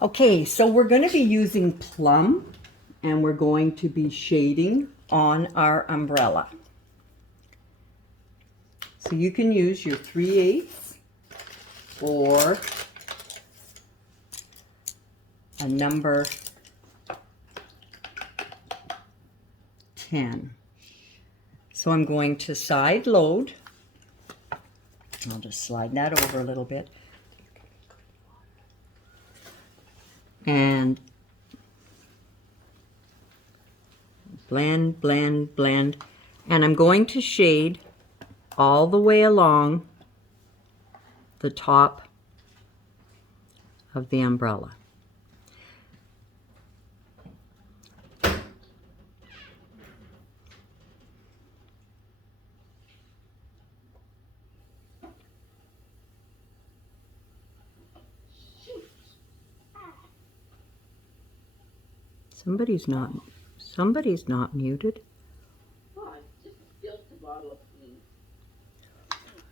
Okay, so we're going to be using plum and we're going to be shading on our umbrella. So you can use your 3/8 or a number 10. So I'm going to side load. I'll just slide that over a little bit. And blend, blend, blend. And I'm going to shade all the way along the top of the umbrella. Somebody's not muted.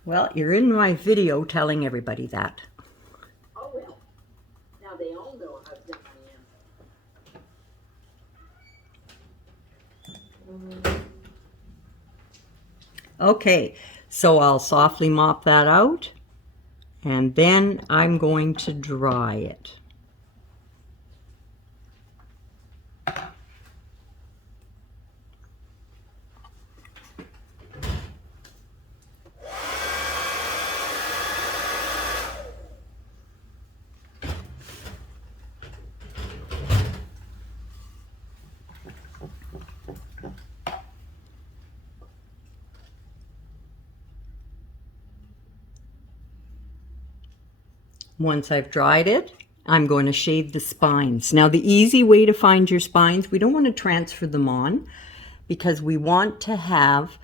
Well, you're in my video telling everybody that. Oh well, now they all know how dumb I am. Okay, so I'll softly mop that out and then I'm going to dry it. Once I've dried it, I'm going to shade the spines. Now the easy way to find your spines, we don't want to transfer them on because we want to have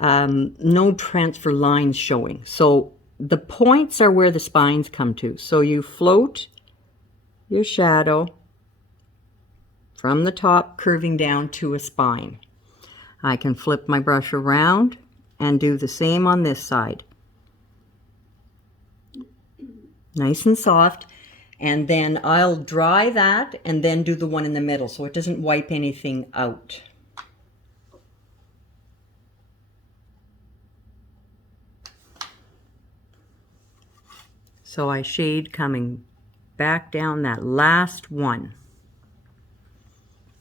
no transfer lines showing. So the points are where the spines come to. So you float your shadow from the top curving down to a spine. I can flip my brush around and do the same on this side. Nice and soft. And then I'll dry that and then do the one in the middle so it doesn't wipe anything out. So I shade coming back down that last one.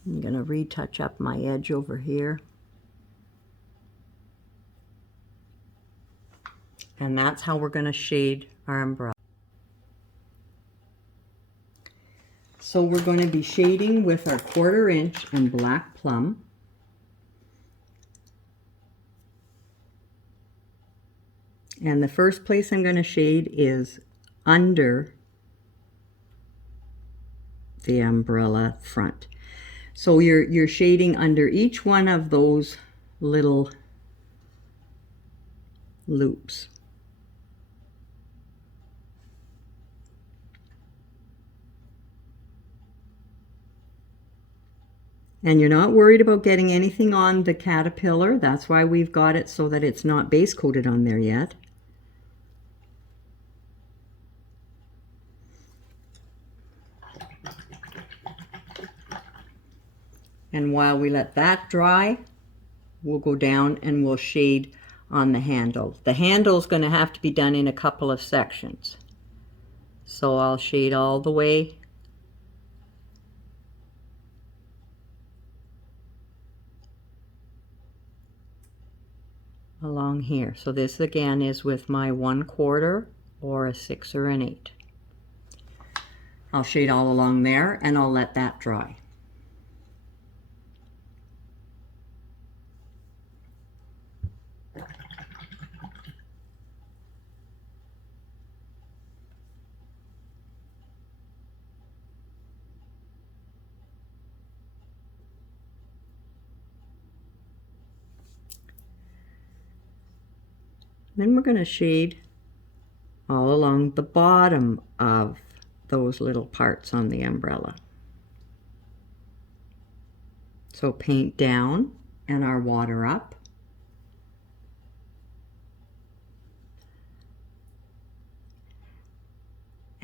I'm going to retouch up my edge over here. And that's how we're going to shade our umbrella. So we're going to be shading with our 1/4 inch and black plum. And the first place I'm going to shade is under the umbrella front. So you're shading under each one of those little loops. And you're not worried about getting anything on the caterpillar. That's why we've got it so that it's not base coated on there yet. And while we let that dry, we'll go down and we'll shade on the handle. The handle is going to have to be done in a couple of sections. So I'll shade all the way along here. So this again is with my 1/4 or a 6 or an 8. I'll shade all along there and I'll let that dry. Then we're going to shade all along the bottom of those little parts on the umbrella. So paint down and our water up.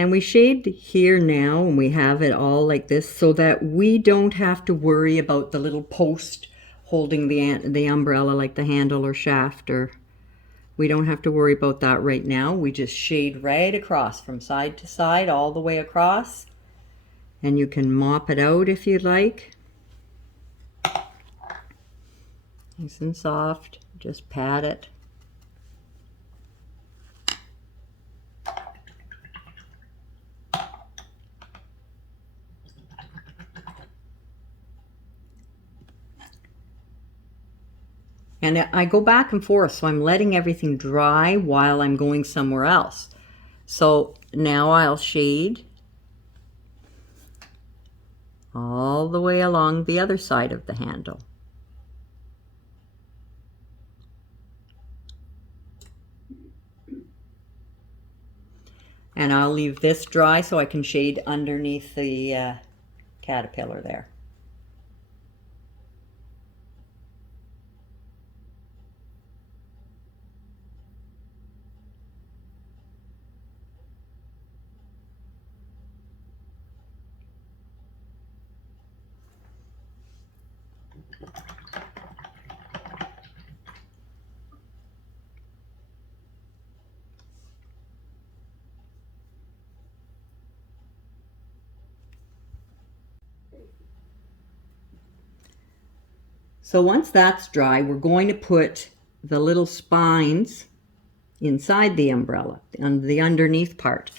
And we shade here now, and we have it all like this so that we don't have to worry about the little post holding the umbrella, like the handle or shaft, or we don't have to worry about that right now. We just shade right across from side to side, all the way across. And you can mop it out if you like. Nice and soft, just pat it. And I go back and forth, so I'm letting everything dry while I'm going somewhere else. So now I'll shade all the way along the other side of the handle. And I'll leave this dry so I can shade underneath the caterpillar there. So once that's dry, we're going to put the little spines inside the umbrella, on the underneath part.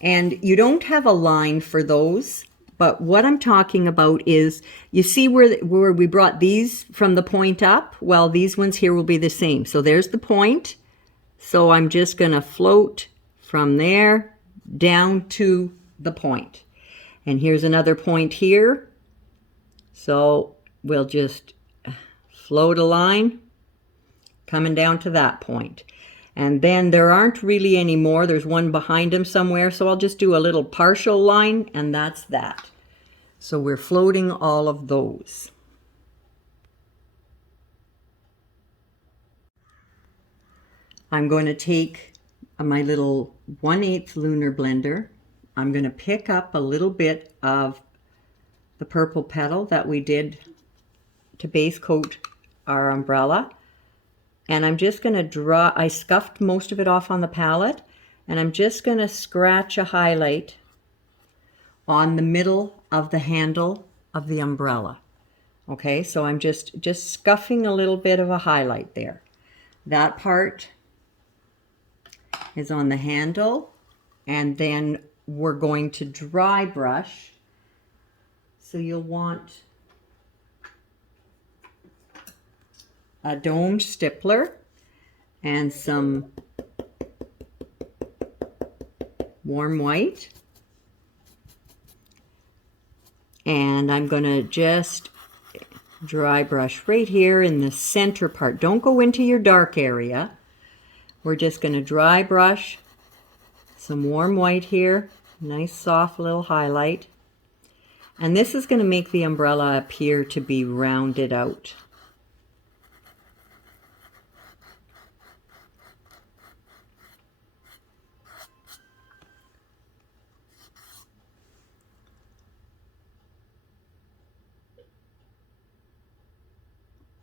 And you don't have a line for those, but what I'm talking about is, you see where we brought these from the point up? Well, these ones here will be the same. So there's the point. So I'm just going to float from there down to the point. And here's another point here. So we'll just float a line coming down to that point. And then there aren't really any more. There's one behind them somewhere. So I'll just do a little partial line, and that's that. So we're floating all of those. I'm going to take my little 1/8 lunar blender. I'm going to pick up a little bit of the purple petal that we did to base coat our umbrella. And I'm just going to draw, I scuffed most of it off on the palette, and I'm just going to scratch a highlight on the middle of the handle of the umbrella. Okay, so I'm just scuffing a little bit of a highlight there. That part is on the handle, and then we're going to dry brush. So you'll want a domed stippler and some warm white. And I'm going to just dry brush right here in the center part. Don't go into your dark area. We're just going to dry brush some warm white here. Nice soft little highlight. And this is going to make the umbrella appear to be rounded out.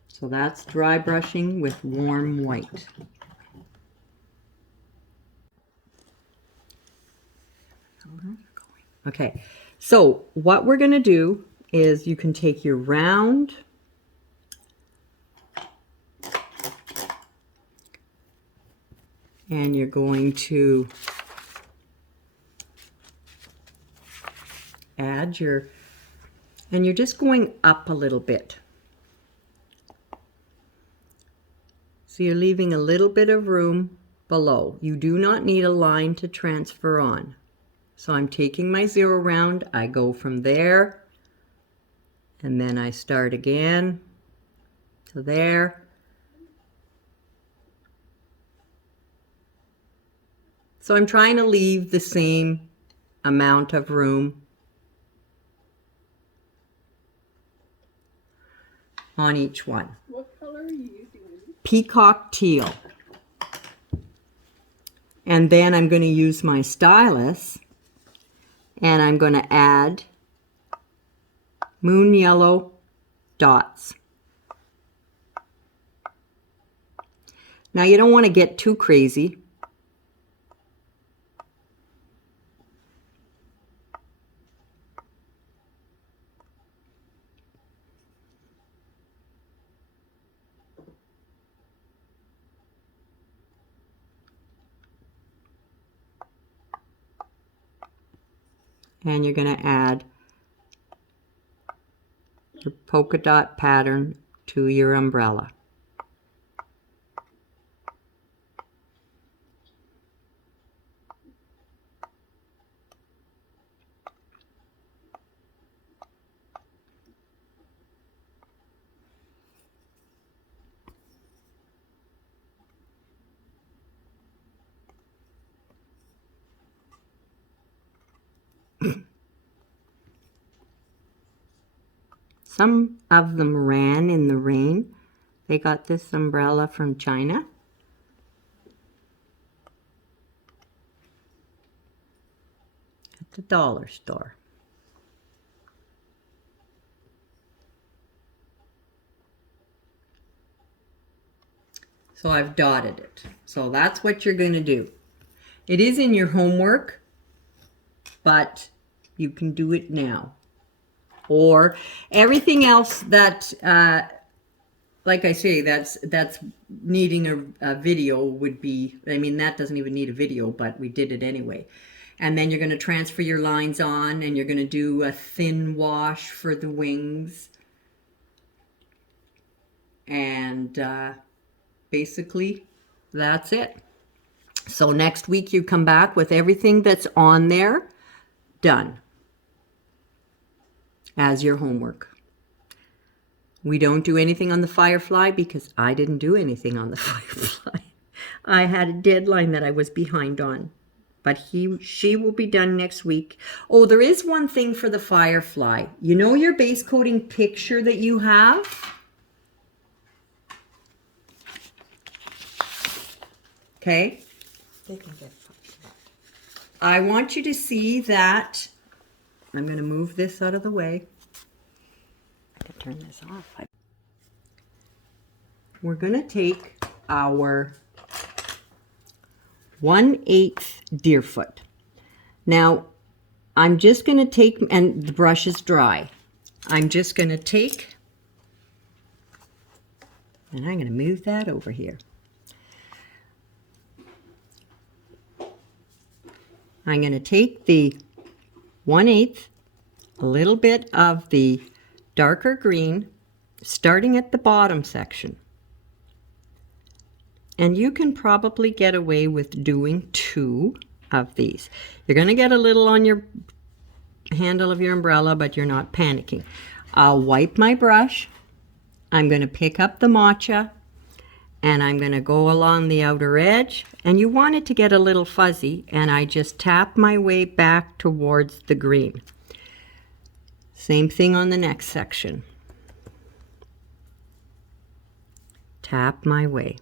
So that's dry brushing with warm white. Okay, so what we're going to do is you can take your round and you're going to add your, and you're just going up a little bit. So you're leaving a little bit of room below. You do not need a line to transfer on. So I'm taking my zero round, I go from there, and then I start again to there. So I'm trying to leave the same amount of room on each one. What color are you using? Peacock teal. And then I'm going to use my stylus And I'm going to add moon yellow dots. Now you don't want to get too crazy. And you're going to add your polka dot pattern to your umbrella. Some of them ran in the rain. They got this umbrella from China. At the dollar store. So I've dotted it. So that's what you're going to do. It is in your homework, but you can do it now. Or everything else that, like I say, that's needing a video would be, I mean, that doesn't even need a video, but we did it anyway. And then you're going to transfer your lines on, and you're going to do a thin wash for the wings. And basically, that's it. So next week you come back with everything that's on there done as your homework. We don't do anything on the firefly because I didn't do anything on the firefly. I had a deadline that I was behind on. But she will be done next week. Oh, there is one thing for the firefly. You know your base coating picture that you have? Okay. They can get fucked up. I want you to see that. I'm going to move this out of the way. I can turn this off. We're going to take our 1/8 Deerfoot. Now, I'm just going to take, and the brush is dry. I'm just going to take, and I'm going to move that over here. I'm going to take the 1/8, a little bit of the darker green, starting at the bottom section. And you can probably get away with doing 2 of these. You're going to get a little on your handle of your umbrella, but you're not panicking. I'll wipe my brush. I'm going to pick up the matcha, and I'm going to go along the outer edge, and you want it to get a little fuzzy, and I just tap my way back towards the green. Same thing on the next section. Tap my way.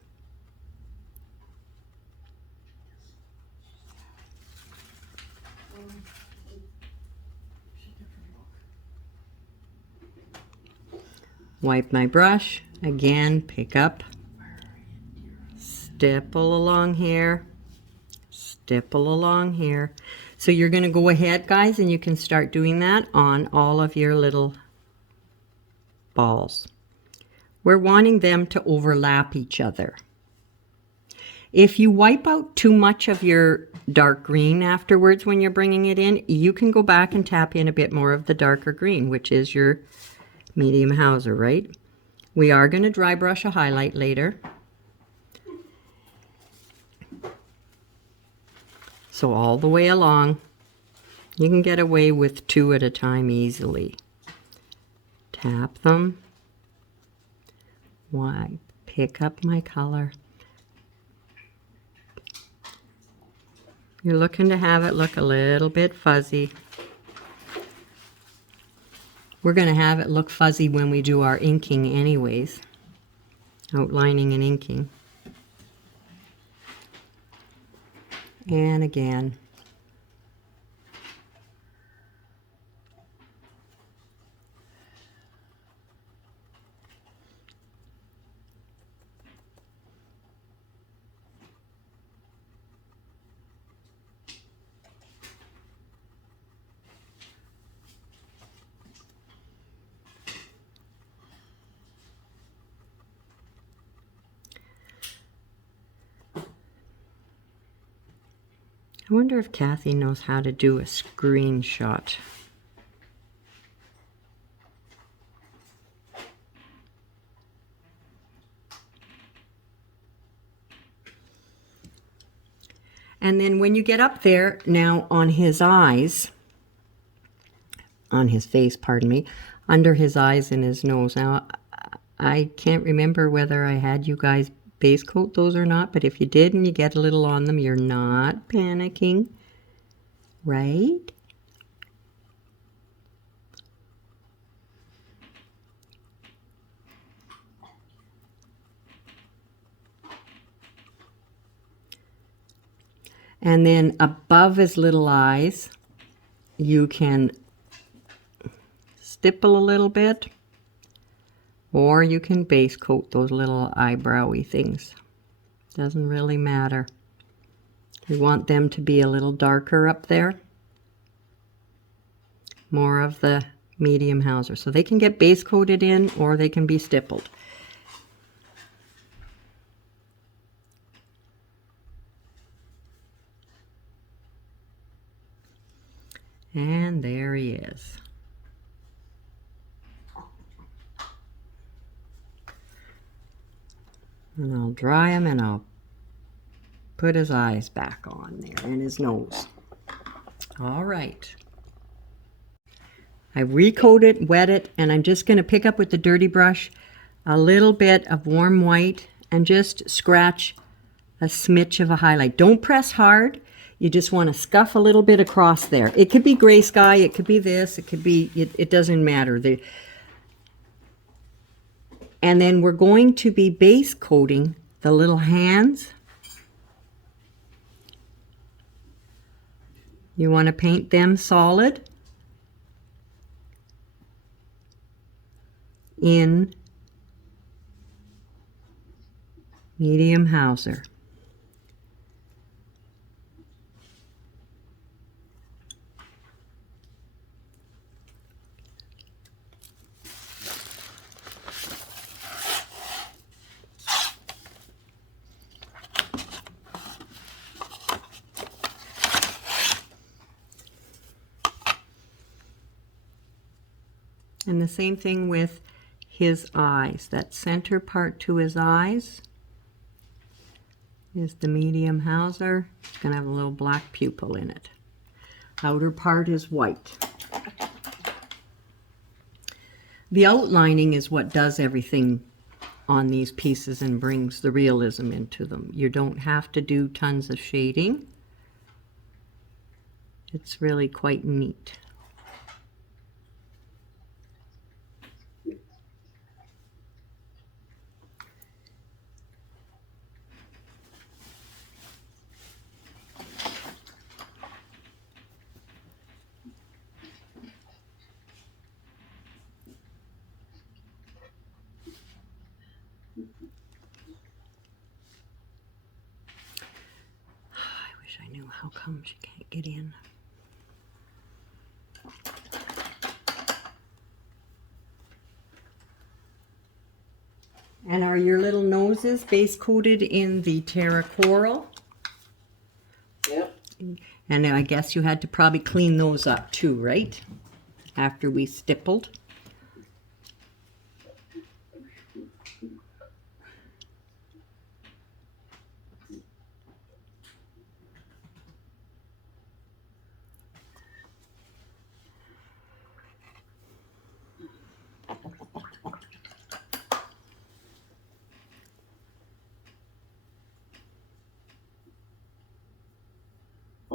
Wipe my brush, again, pick up, stipple along here, stipple along here. So you're going to go ahead, guys, and you can start doing that on all of your little balls. We're wanting them to overlap each other. If you wipe out too much of your dark green afterwards when you're bringing it in, you can go back and tap in a bit more of the darker green, which is your medium hauser, right? We are going to dry brush a highlight later. So all the way along, you can get away with 2 at a time easily. Tap them. Wipe, pick up my color. You're looking to have it look a little bit fuzzy. We're going to have it look fuzzy when we do our inking anyways. Outlining and inking. And again. I wonder if Kathy knows how to do a screenshot. And then when you get up there, now on his eyes, on his face, pardon me, under his eyes and his nose. Now, I can't remember whether I had you guys base coat those or not, but if you did and you get a little on them, you're not panicking, right? And then above his little eyes, you can stipple a little bit, or you can base coat those little eyebrowy things. Doesn't really matter. We want them to be a little darker up there. More of the medium Hauser. So they can get base coated in, or they can be stippled. And there he is. And I'll dry him and I'll put his eyes back on there and his nose. All right. I recoat it, wet it, and I'm just going to pick up with the dirty brush a little bit of warm white and just scratch a smidge of a highlight. Don't press hard. You just want to scuff a little bit across there. It could be gray sky, it could be this, it could be, it doesn't matter. And then we're going to be base coating the little hands. You want to paint them solid in medium Hauser. And the same thing with his eyes. That center part to his eyes is the medium Hauser. It's going to have a little black pupil in it. Outer part is white. The outlining is what does everything on these pieces and brings the realism into them. You don't have to do tons of shading. It's really quite neat. I knew. How come she can't get in? And are your little noses base coated in the Terra Coral? Yep. And I guess you had to probably clean those up too, right? After we stippled.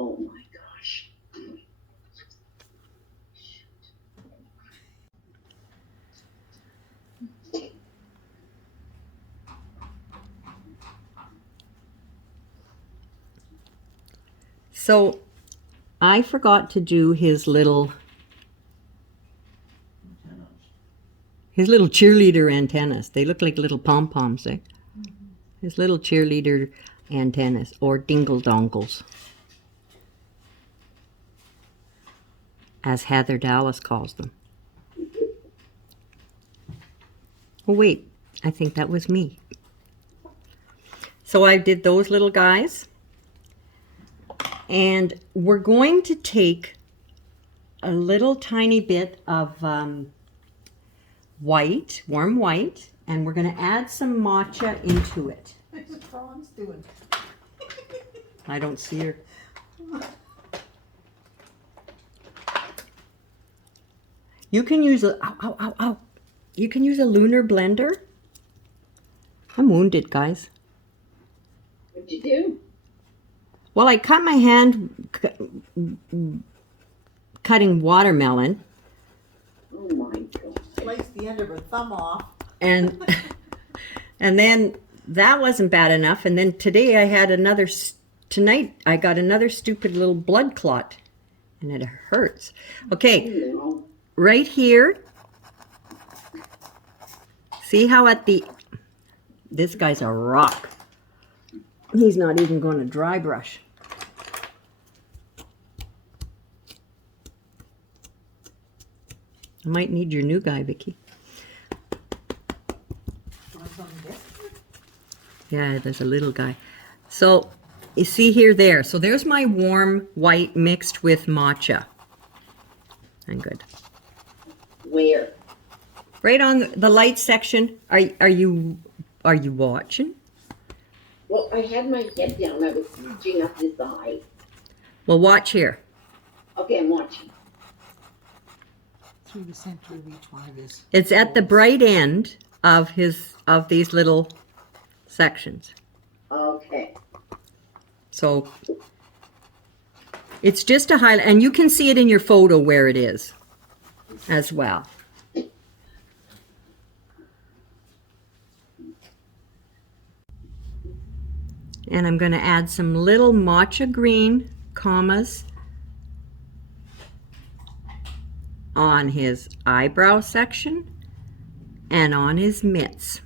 Oh my gosh. So I forgot to do his little cheerleader antennas. They look like little pom-poms, eh? His little cheerleader antennas, or dingle-dongles, as Heather Dallas calls them. Oh wait, I think that was me. So I did those little guys. And we're going to take a little tiny bit of white, warm white, and we're going to add some matcha into it. What's Franz doing? I don't see her. You can use a, ow, ow, ow, ow. You can use a lunar blender. I'm wounded, guys. What'd you do? Well, I cut my hand cutting watermelon, Oh my God. Sliced the end of her thumb off. and and then that wasn't bad enough. And then today I had another. Tonight I got another stupid little blood clot, and it hurts. Okay, No. right here. See how at the. This guy's a rock. He's not even going to dry brush. I might need your new guy, Vicky. What's on this? Yeah, there's a little guy. So you see here, there. So there's my warm white mixed with matcha. And good. Where? Right on the light section. Are you watching? Well, I had my head down. I was reaching up his eye. Well, watch here. Okay, I'm watching. Through the center of each one of his. It's at the bright end of these little sections. Okay. So it's just a highlight, and you can see it in your photo where it is as well. And I'm going to add some little matcha green commas on his eyebrow section and on his mitts.